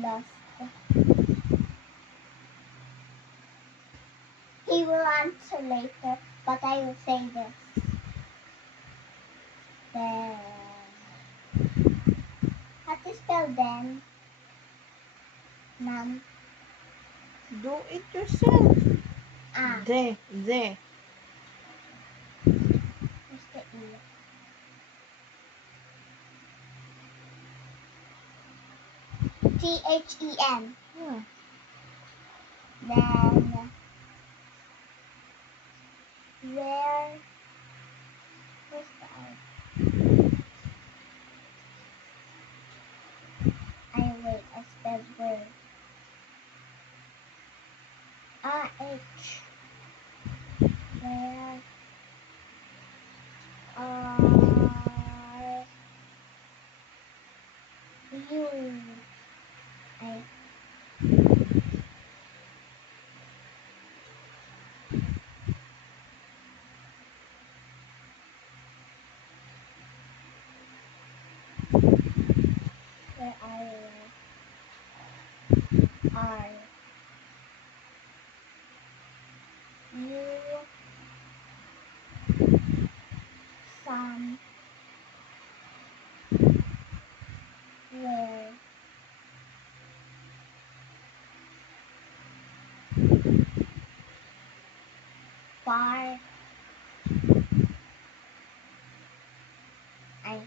Lost. He will answer later, but I will say this. Then. How to spell then? Mom. Do it yourself. Ah. The. Where's the E? T-H-E-N. Yeah. Then. Where's the I? Wait, I spelled word. R-H. Where? R-U. I. Where are you? R. U. Some. Where? Far. I.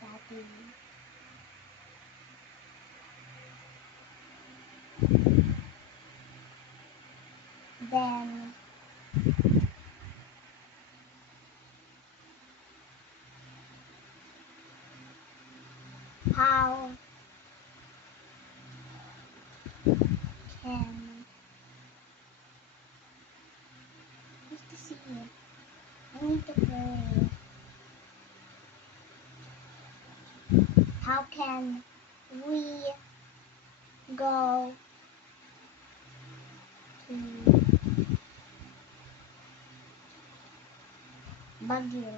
Daddy. Then. How can. Just to see it. I need to play. How can we go to Baguio?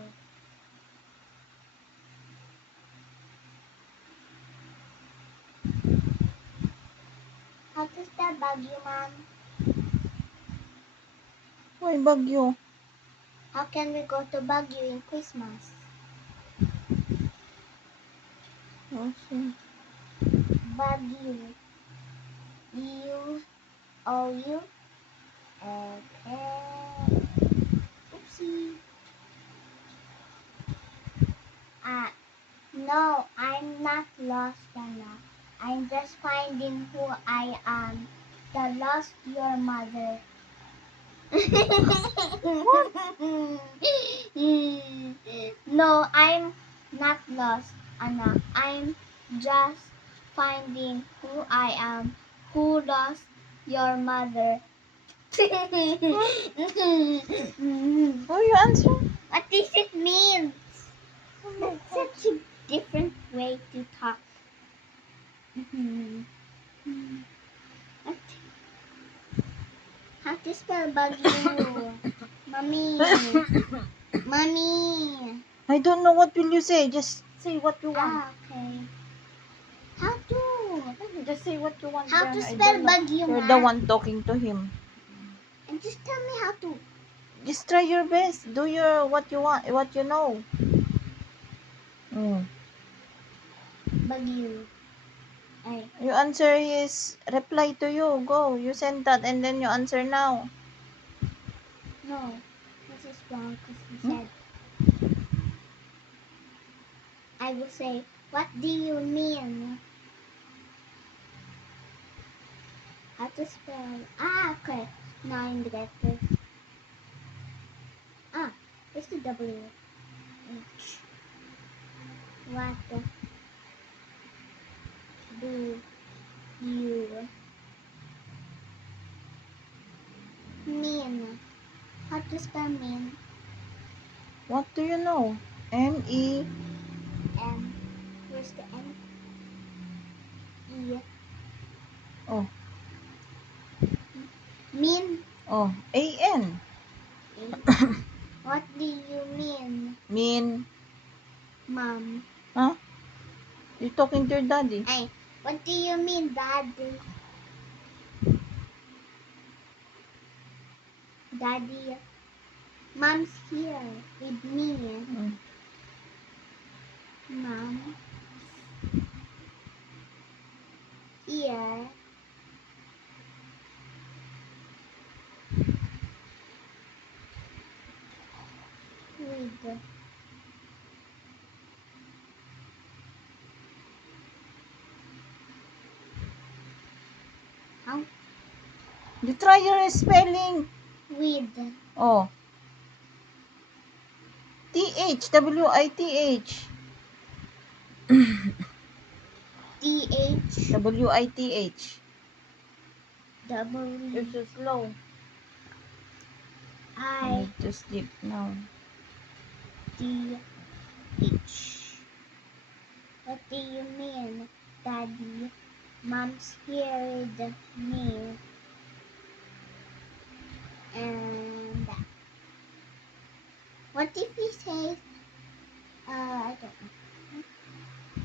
How to spell Baguio, Mom? Why Baguio? How can we go to Baguio in Christmas? Okay. Baguio. U-O-U. Okay. Oopsie. No, I'm not lost, Anna. I'm just finding who I am. The lost your mother. No, I'm not lost, Anna. I'm just finding who I am. Who lost your mother? Oh, you answer? What does it mean? That's such a different way to talk. What? How to spell Baguio? Mommy. Mommy. I don't know what will you say. Just say what you want. Okay. How to? Just say what you want. How Then to I spell don't know. Baguio, You're Ma? the one talking to him. And just tell me how to. Just try your best. Do your what you want, what you know. Baguio. Ay. You answer his reply to you. Go. You send that and then you answer now. No. This is wrong because he said. I will say, what do you mean? How to spell? Okay. Now I'm get this. It's the W. H. What do you mean? How to spell mean? What do you know? M-E. M. Where's the M? E. Oh, Mean? oh, A-N. What do you mean, Mean. Mom? Huh? You're talking to your daddy. Ay, what do you mean, Daddy? Daddy, Mom's here with me. Mm. Mom, here with how You try your spelling. with Oh. T-H. W-I-T-H. DH W-I-T-H. You're W so slow. You I need to sleep now. D H. What do you mean, Daddy? Mom's here with me. And what if he says, I don't know.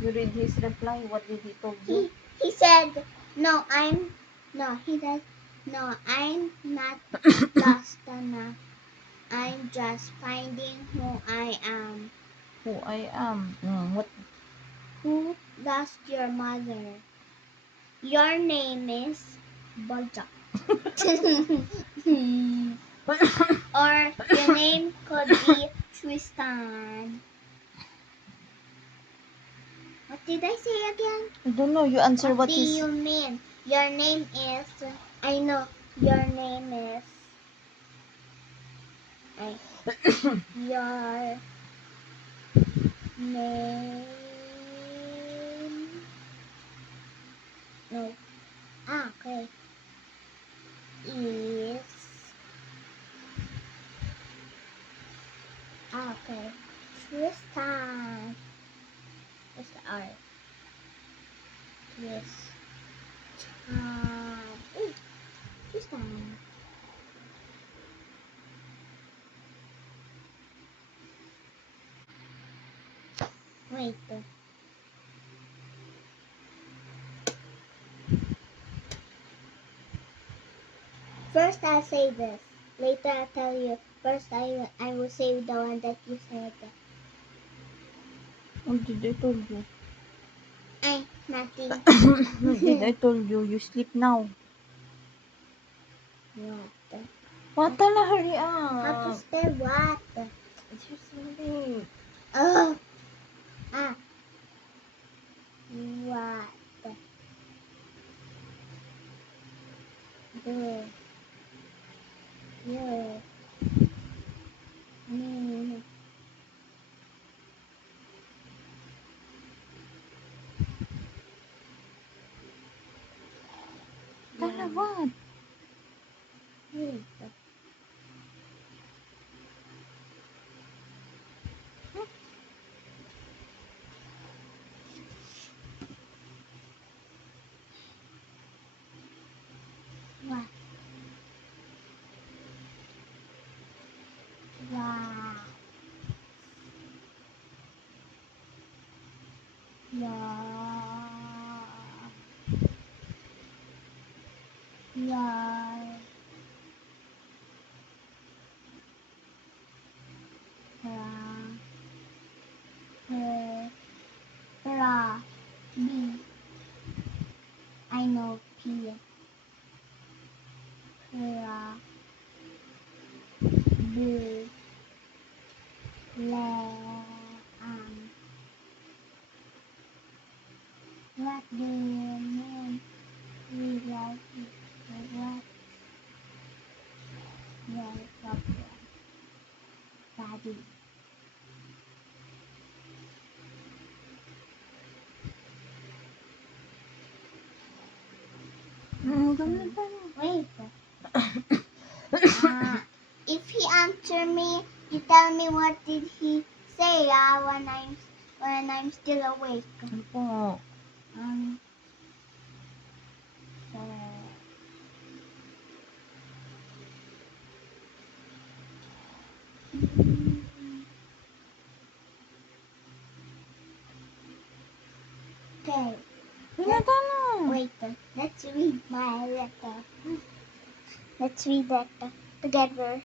You read his reply. What did he told you? He said, no, he said, no, I'm not lost, Anna. I'm just finding who I am. Who I am. What? Who lost your mother? Your name is Bojack. Or your name could be Tristan. What did I say again? I don't know. You answer What what do he's... you mean? Your name is... I know. Your name is... Your name... No. Okay. Is... Okay. Tristan. What's the R? Tristan. Ooh, Tristan. Wait. First I'll say this. Later I'll tell you. First I will say the one that you said. What did I told you? Nothing. What did I told you? You sleep now. What? What the hurry How to up. spell what? It's your sleeping. Oh. Ah. What? Do you mean Tala what? wait. What? What? Your her, B. I know P. B. What do you mean? We like it. What your problem, Daddy? Wait. If he answer me, you tell me what did he say when I'm still awake. Ano po? So Okay. Pinata na. Wait. Let's read my letter. Let's read that together.